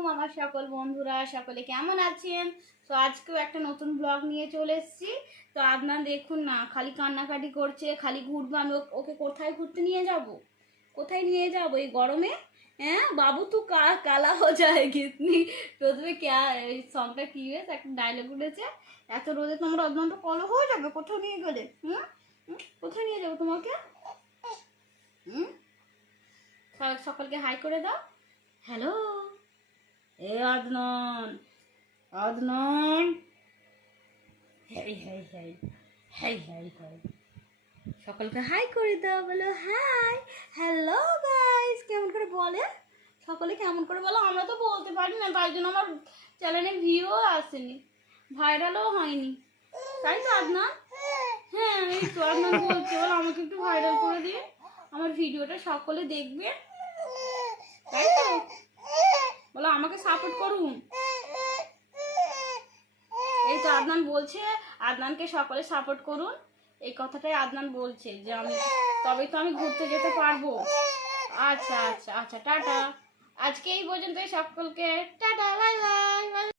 আলাইকুম আমার সকল বন্ধুরা, সকলে কেমন আছেন? তো আজকেও একটা নতুন ব্লগ নিয়ে চলে এসেছি। তো আপনার দেখুন না, খালি কান্নাকাটি করছে, খালি ঘুরবো, আমি ওকে কোথায় ঘুরতে নিয়ে যাব? কোথায় নিয়ে যাব এই গরমে? হ্যাঁ বাবু তো কালা হো যায় কিতনি প্রথমে কে এই সংটা কি হয়েছে? একটা ডায়লগ উঠেছে। এত রোদে তোমার অদনটা কলো হয়ে যাবে, কোথাও নিয়ে গেলে? হুম? কোথায় নিয়ে যাব তোমাকে? হুম? সকলকে হাই করে দাও। হ্যালো এ Adnan Adnan. Hey hey hey hey hey hey. সকলকে হাই করে দাও, বলো হাই। হ্যালো গাইস কেমন করে বলে? সকলে কেমন করে বলো? আমরা তো বলতে পারি না, তাই জন্য আমার চ্যানেলে ভিউ আসেনি। ভাইরালও হয়নি। তাই তো, আদনান? হ্যাঁ এই তো, আদনান বলছে, বলো আমাকে একটু ভাইরাল করে দিয়ে। আমার ভিডিওটা সকলে দেখবে তাই তো বলো আমাকে সাপোর্ট করুন। এই তো আদনান বলছে, আদনানকে সকলে সাপোর্ট করুন। এই কথাটাই আদনান বলছে যে আমি তবেই তো আমি ঘুরতে যেতে পারব। আচ্ছা আচ্ছা আচ্ছা টাটা। আজকে এই পর্যন্ত সকলকে। Tata bye bye.